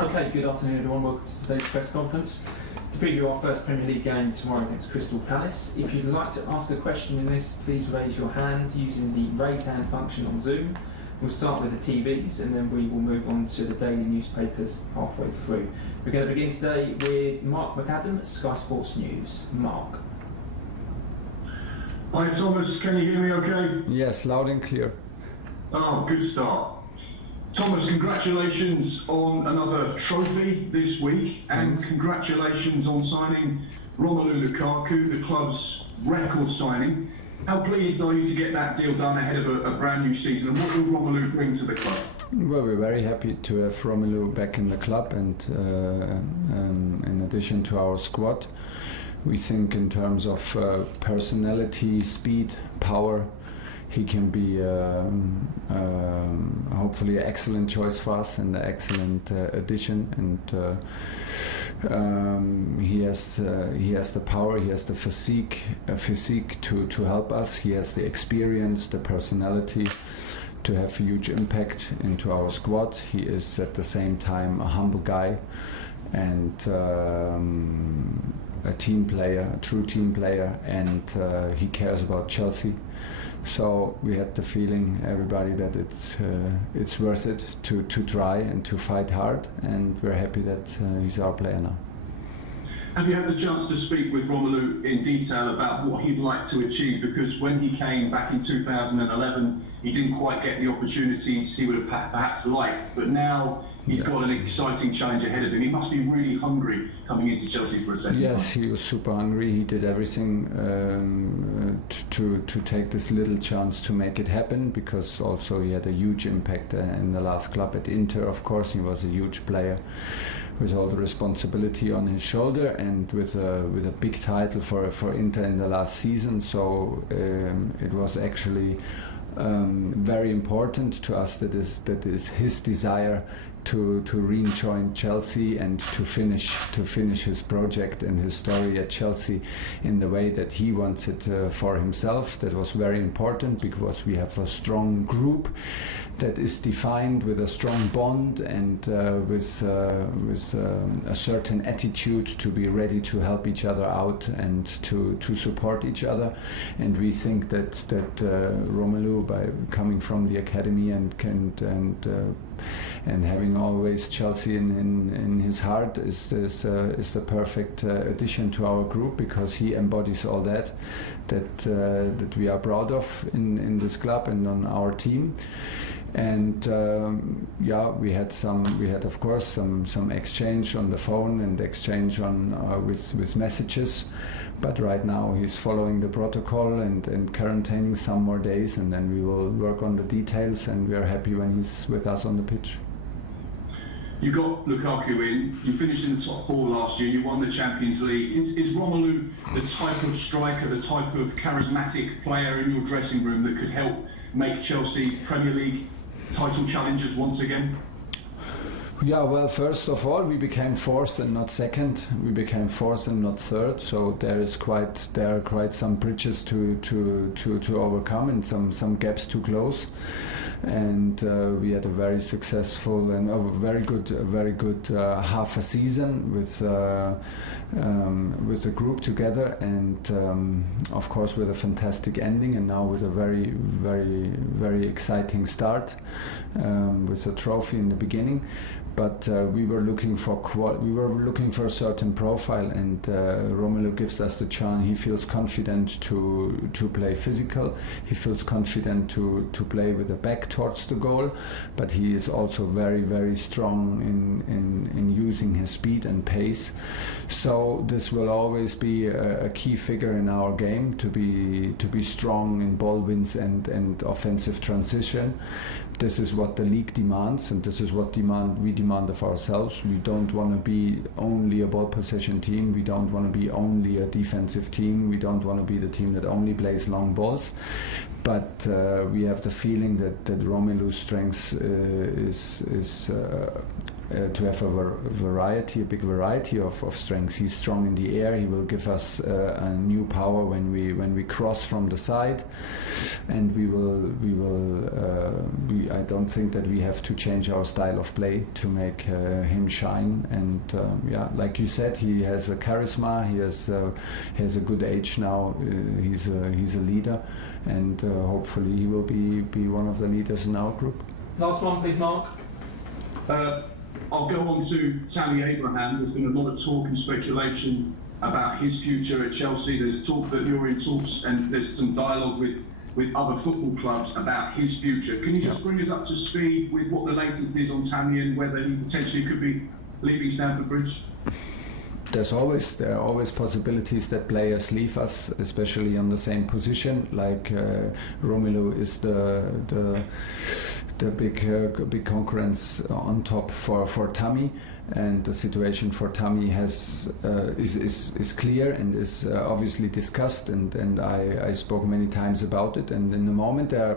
Okay, good afternoon everyone, welcome to today's press conference to preview our first Premier League game tomorrow against Crystal Palace. If you'd like to ask a question in this, please raise your hand using the raise hand function on Zoom. We'll start with the TVs and then we will move on to the daily newspapers halfway through. We're going to begin today with Mark McAdam at Sky Sports News. Mark. Hi Thomas, can you hear me okay? Yes, loud and clear. Oh, good start. Thomas, congratulations on another trophy this week and congratulations on signing Romelu Lukaku, the club's record signing. How pleased are you to get that deal done ahead of a brand new season, and what will Romelu bring to the club? Well, we're very happy to have Romelu back in the club, and in addition to our squad, we think in terms of personality, speed, power, he can be hopefully an excellent choice for us and an excellent addition. And he has the power, he has the physique to help us. He has the experience, the personality to have a huge impact into our squad. He is at the same time a humble guy and a team player, a true team player, and he cares about Chelsea. So we had the feeling, everybody, that it's worth it to try and to fight hard, and we're happy that he's our player now. Have you had the chance to speak with Romelu in detail about what he'd like to achieve? Because when he came back in 2011, he didn't quite get the opportunities he would have perhaps liked, but now he's got an exciting challenge ahead of him. He must be really hungry coming into Chelsea for a second time. Yes, he was super hungry. He did everything to take this little chance to make it happen, because also he had a huge impact in the last club at Inter. Of course, he was a huge player with all the responsibility on his shoulder and with a big title for Inter in the last season. So it was actually very important to us that is his desire to rejoin Chelsea and to finish his project and his story at Chelsea in the way that he wants it for himself. That was very important, because we have a strong group that is defined with a strong bond and with a certain attitude to be ready to help each other out and to support each other. And we think that Romelu, by coming from the academy and having always Chelsea in his heart, is the perfect addition to our group, because he embodies all that we are proud of in this club and on our team. And we had of course some exchange on the phone and exchange on with messages, but right now he's following the protocol and quarantining some more days, and then we will work on the details, and we are happy when he's with us on the pitch. You got Lukaku in, you finished in the top four last year, you won the Champions League. Is Romelu the type of striker, the type of charismatic player in your dressing room that could help make Chelsea Premier League title challengers once again? Yeah, well, first of all, we became fourth and not second. We became fourth and not third. So there are quite some bridges to overcome and some gaps to close. And we had a very successful and a very good half a season with the group together, and of course with a fantastic ending, and now with a very exciting start with a trophy in the beginning. But we were looking for a certain profile, and Romelu gives us the chance. He feels confident to play physical. He feels confident to play with the back towards the goal. But he is also very strong in using his speed and pace. So this will always be a key figure in our game, to be strong in ball wins and offensive transition. This is what the league demands, and this is what we demand of ourselves. We don't want to be only a ball possession team. We don't want to be only a defensive team. We don't want to be the team that only plays long balls. But we have the feeling that Romelu's strength is a big variety of strengths. He's strong in the air. He will give us a new power when we cross from the side, and I don't think that we have to change our style of play to make him shine. And like you said, he has a charisma. He has a good age now. He's a leader, and hopefully he will be one of the leaders in our group. Last one, please, Mark. I'll go on to Tammy Abraham. There's been a lot of talk and speculation about his future at Chelsea. There's talk that you're in talks, and there's some dialogue with other football clubs about his future. Can you just bring us up to speed with what the latest is on Tammy and whether he potentially could be leaving Stamford Bridge? There are always possibilities that players leave us, especially on the same position. Like Romelu is the big concurrence on top for Tammy, and the situation for Tammy is clear and is obviously discussed, and I spoke many times about it. And in the moment there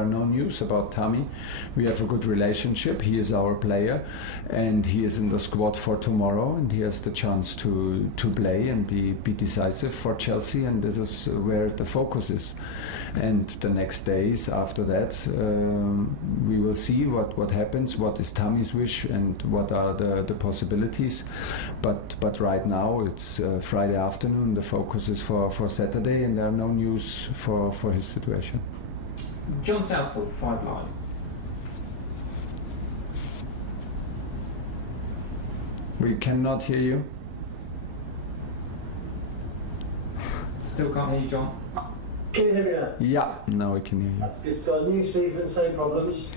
are no news about Tammy. We have a good relationship. He is our player, and he is in the squad for tomorrow, and he has the chance to play and be decisive for Chelsea, and this is where the focus is. And the next days after that, we will see what happens, what is Tammy's wish, and what are the possibilities. But right now it's Friday afternoon. The focus is for Saturday, and there are no news for his situation. John Southall, 5 Live. We cannot hear you. Still can't hear you, John. Can you hear me now? Yeah, now we can hear you. That's good. It's got a new season, same problems.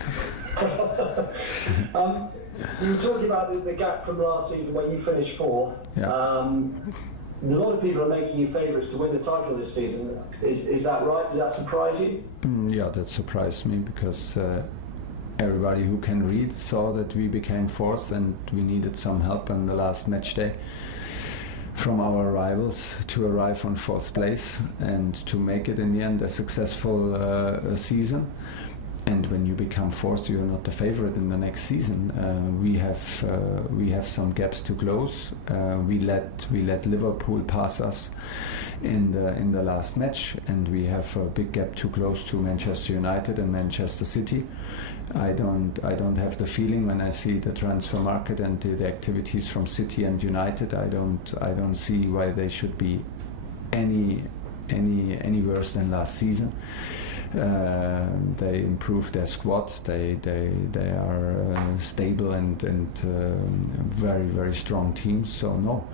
You were talking about the gap from last season when you finished 4th. Yeah. A lot of people are making you favourites to win the title this season. Is that right? Does that surprise you? Yeah, that surprised me because everybody who can read saw that we became 4th, and we needed some help on the last match day from our rivals to arrive on 4th place and to make it in the end a successful season. And when you become 4th, you're not the favorite in the next season. We have some gaps to close. We let Liverpool pass us in the last match, and we have a big gap to close to Manchester United and Manchester City. I don't have the feeling when I see the transfer market and the activities from City and United. I don't see why they should be any worse than last season. They improved their squad. They are stable and very, very strong teams. So no,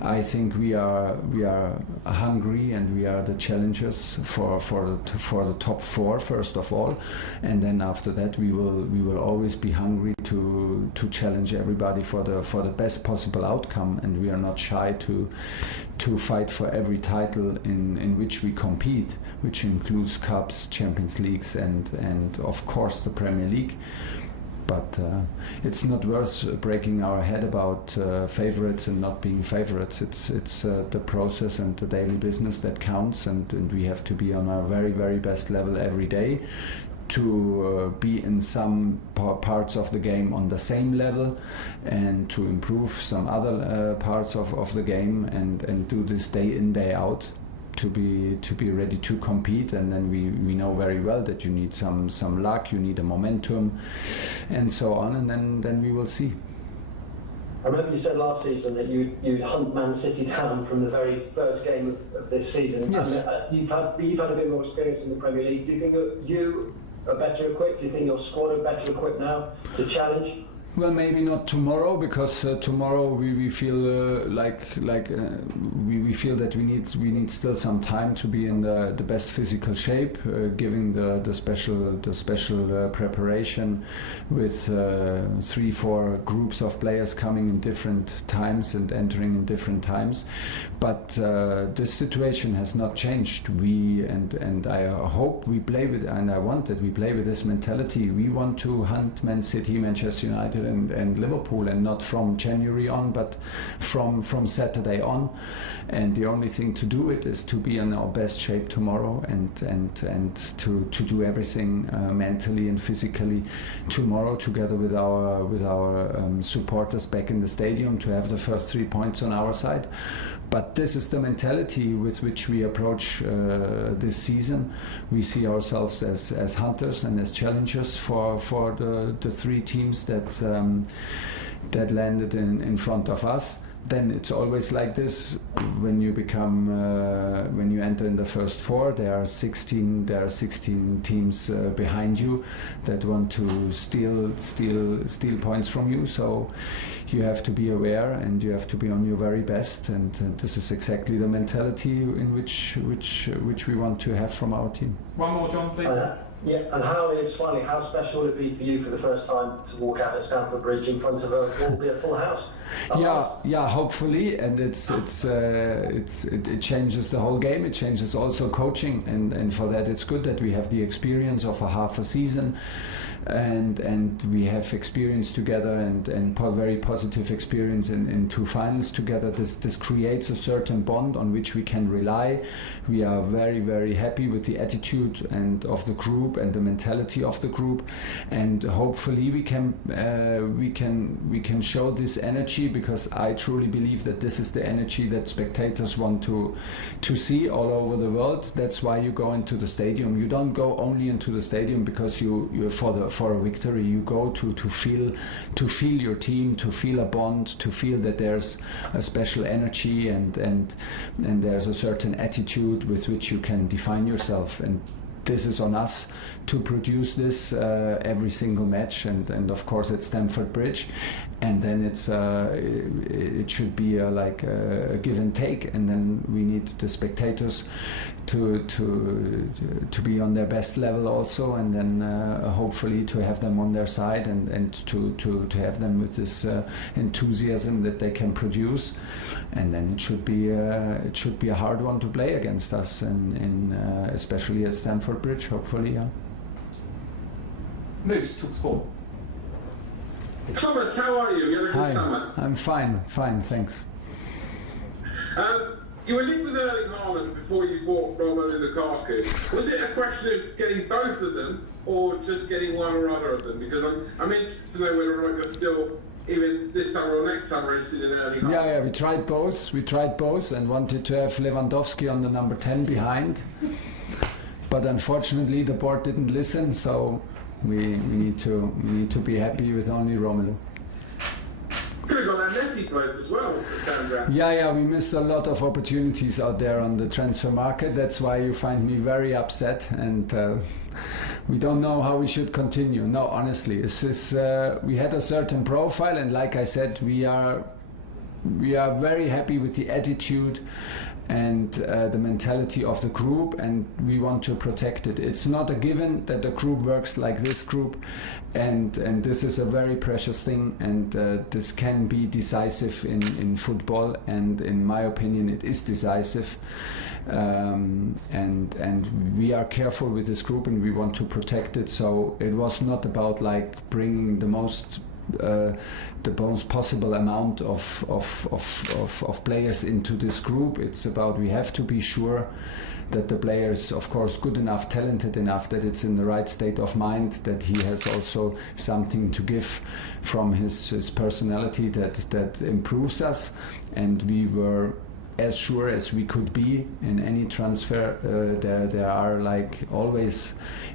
I think we are hungry, and we are the challengers for the top 4 first of all, and then after that we will always be hungry to challenge everybody for the best possible outcome, and we are not shy to fight for every title in which we compete, which includes cups, Champions Leagues, and of course the Premier League. But it's not worth breaking our head about favorites and not being favorites. It's the process and the daily business that counts, and we have to be on our very, very best level every day to be in some parts of the game on the same level, and to improve some other parts of the game, and do this day in, day out, to be ready to compete. And then we know very well that you need some luck, you need a momentum, and so on, and then we will see. I remember you said last season that you'd hunt Man City down from the very first game of this season. Yes. And, you've had a bit more experience in the Premier League. Do you think you are better equipped? Do you think your squad are better equipped now to challenge? Well, maybe not tomorrow, because tomorrow we feel we feel that we need still some time to be in the best physical shape, giving the special preparation with 3-4 groups of players coming in different times and entering in different times. But this situation has not changed. And I hope we play with, and I want that we play with this mentality. We want to hunt Man City, Manchester United, and Liverpool, and not from January on, but from Saturday on. And the only thing to do it is to be in our best shape tomorrow, and to do everything mentally and physically tomorrow, together with our supporters back in the stadium, to have the first 3 points on our side. But this is the mentality with which we approach this season. We see ourselves as hunters and as challengers for the three teams that landed in front of us. Then it's always like this when you become when you enter in the first four. There are 16 teams behind you that want to steal points from you. So you have to be aware, and you have to be on your very best. And this is exactly the mentality in which we want to have from our team. One more, John, please. Yeah, and how special would it be for you for the first time to walk out at Stamford Bridge in front of a full house? Yeah, hopefully, and it changes the whole game. It changes also coaching, and for that it's good that we have the experience of a half a season, and we have experience together, and very positive experience in two finals together. This creates a certain bond on which we can rely. We are very, very happy with the attitude and of the group and the mentality of the group, and hopefully we can show this energy, because I truly believe that this is the energy that spectators want to see all over the world. That's why you go into the stadium. You don't go only into the stadium because you're for a victory. You go to feel your team, to feel a bond, to feel that there's a special energy and there's a certain attitude with which you can define yourself. And this is on us to produce this every single match, and of course at Stamford Bridge, and then it should be like a give and take, and then we need the spectators to be on their best level also, and then hopefully to have them on their side, and to have them with this enthusiasm that they can produce, and then it should be a hard one to play against us, and especially at Stamford Bridge, hopefully. Yeah. Moose, talk sport. Thomas, how are you? You had a good summer. I'm fine, thanks. You were linked with Erling Haaland before you bought Romelu Lukaku. Was it a question of getting both of them, or just getting one or other of them? Because I'm interested to know whether or not you're still, even this summer or next summer, interested in Erling Haaland. Yeah, we tried both, and wanted to have Lewandowski on the number 10 behind. But unfortunately, the board didn't listen, so we need to be happy with only Romelu. Could have got that Messi bloke as well. Yeah, we missed a lot of opportunities out there on the transfer market. That's why you find me very upset, and we don't know how we should continue. No, honestly, we had a certain profile, and like I said, we are very happy with the attitude and the mentality of the group, and we want to protect it. It's not a given that the group works like this group, and this is a very precious thing, and this can be decisive in football, and in my opinion it is decisive, and we are careful with this group, and we want to protect it. So it was not about like bringing the most possible amount of players into this group. It's about, we have to be sure that the player is, of course, good enough, talented enough, that it's in the right state of mind, that he has also something to give from his personality that improves us. And we were as sure as we could be in any transfer. There are like always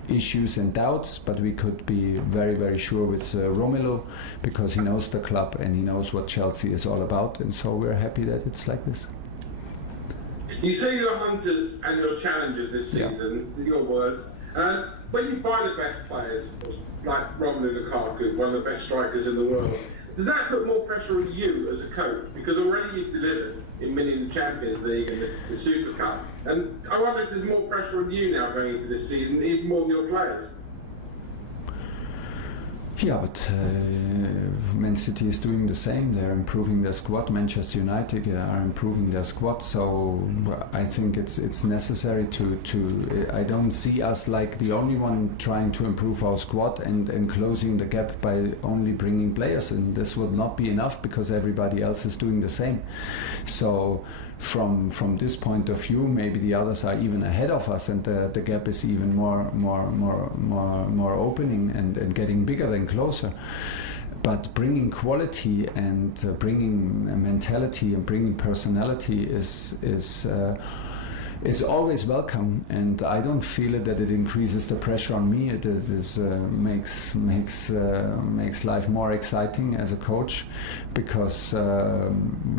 issues and doubts, but we could be very, very sure with Romelu, because he knows the club and he knows what Chelsea is all about, and so we're happy that it's like this. You say you're hunters and you're challengers this season, in your words. When you buy the best players, like Romelu Lukaku, one of the best strikers in the world, does that put more pressure on you as a coach? Because already you've delivered in winning the Champions League and the Super Cup. And I wonder if there's more pressure on you now going into this season, even more than your players. Yeah, but Man City is doing the same. They're improving their squad. Manchester United are improving their squad. So I think it's necessary to. I don't see us like the only one trying to improve our squad and closing the gap by only bringing players. And this would not be enough because everybody else is doing the same. So from this point of view, maybe the others are even ahead of us, and the gap is even more opening and getting bigger than closer. But bringing quality and bringing a mentality and bringing personality is always welcome, and I don't feel it that it increases the pressure on me. It makes life more exciting as a coach, because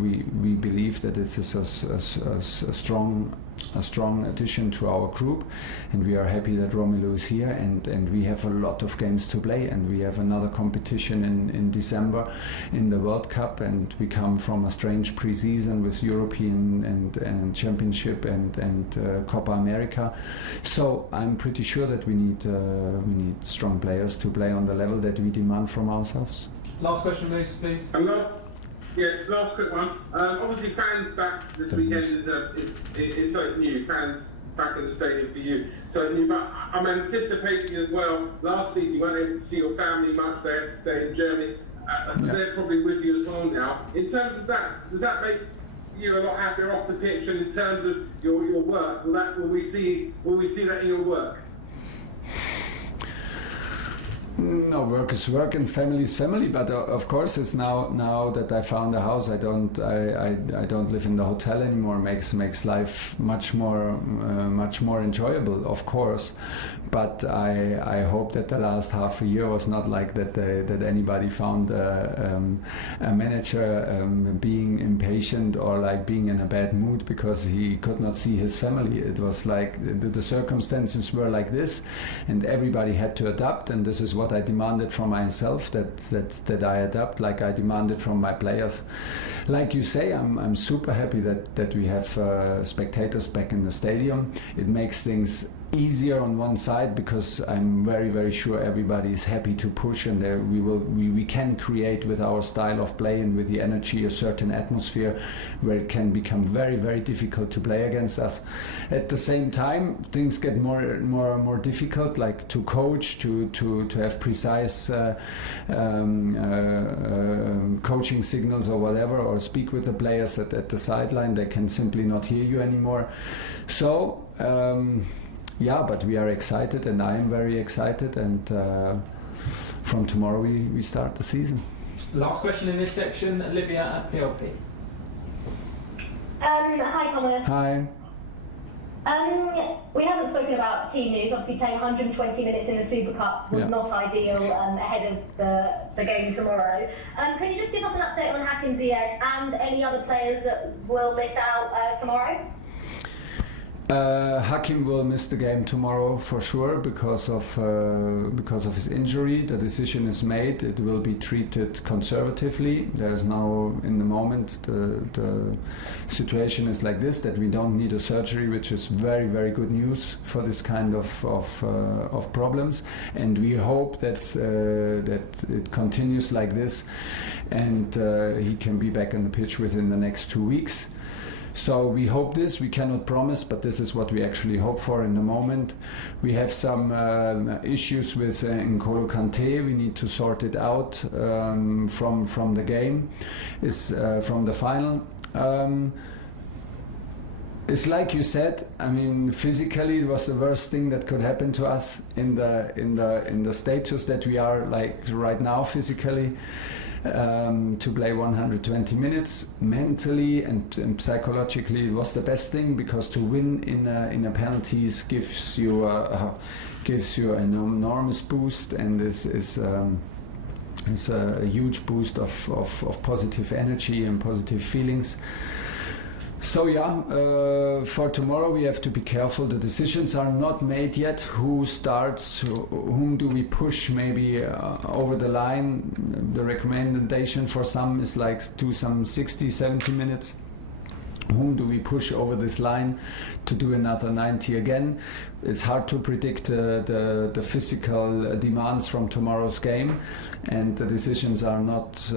we believe that it is a strong addition to our group, and we are happy that Romelu is here, and we have a lot of games to play, and we have another competition in December in the World Cup, and we come from a strange pre-season with European and Championship and Copa America. So I'm pretty sure that we need strong players to play on the level that we demand from ourselves. Last question, Moose, please. Last quick one. Obviously, fans back this weekend is something new. Fans back in the stadium for you, something new. But I'm anticipating as well. Last season, you weren't able to see your family much. They had to stay in Germany. They're probably with you as well now. In terms of that, does that make you a lot happier off the pitch? And in terms of your work, will we see that in your work? No, work is work and family is family. But of course, it's now that I found a house. I don't live in the hotel anymore. Makes life much more enjoyable, of course. But I hope that the last half a year was not like that. That anybody found a manager being impatient or like being in a bad mood because he could not see his family. It was like the circumstances were like this, and everybody had to adapt. And this is what I demanded from myself, that I adapt, like I demanded from my players. Like you say, I'm super happy that we have spectators back in the stadium. It makes things easier on one side, because I'm very, very sure everybody is happy to push, and we can create with our style of play and with the energy a certain atmosphere where it can become very, very difficult to play against us. At the same time, things get more difficult, like to coach, to have precise coaching signals or whatever, or speak with the players at the sideline. They can simply not hear you anymore. So yeah, but we are excited, and I am very excited, and from tomorrow we start the season. Last question in this section, Olivia at PLP. Hi Thomas. Hi. We haven't spoken about team news. Obviously, playing 120 minutes in the Super Cup was not ideal ahead of the game tomorrow. Can you just give us an update on Hakim Ziyech and any other players that will miss out tomorrow? Hakim will miss the game tomorrow for sure because of his injury. The decision is made. It will be treated conservatively. There's now, in the moment, the situation is like this, that we don't need a surgery, which is very, very good news for this kind of problems. And we hope that it continues like this, and he can be back on the pitch within the next 2 weeks. So we hope this. We cannot promise, but this is what we actually hope for in the moment. We have some issues with N'Golo Kante. We need to sort it out from the game, from the final. It's like you said. I mean, physically, it was the worst thing that could happen to us in the status that we are like right now physically. To play 120 minutes mentally and psychologically, it was the best thing, because to win in a penalties gives you an enormous boost, and this is a huge boost of positive energy and positive feelings. So yeah, for tomorrow we have to be careful. The decisions are not made yet. Who starts? Whom do we push maybe over the line? The recommendation for some is like do some 60, 70 minutes. whom do we push over this line to do another 90 again. It's hard to predict the physical demands from tomorrow's game, and the decisions are not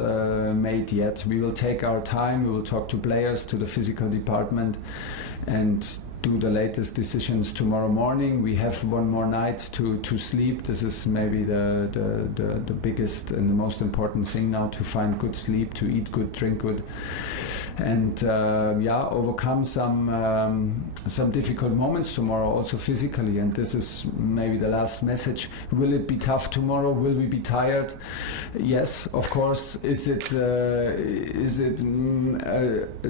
made yet. We will take our time, we will talk to players, to the physical department, and do the latest decisions tomorrow morning. We have one more night to sleep. This is maybe the biggest and the most important thing now, to find good sleep, to eat good, drink good, and overcome some difficult moments tomorrow, also physically. And this is maybe the last message. Will it be tough tomorrow? Will we be tired? Yes, of course. Is it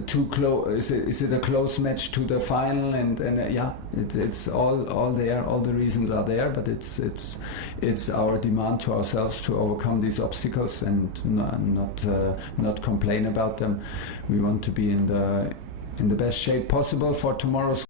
too close? Is it a close match to the final? It's all there. All the reasons are there, but it's our demand to ourselves to overcome these obstacles and not complain about them. We want to be in the best shape possible for tomorrow's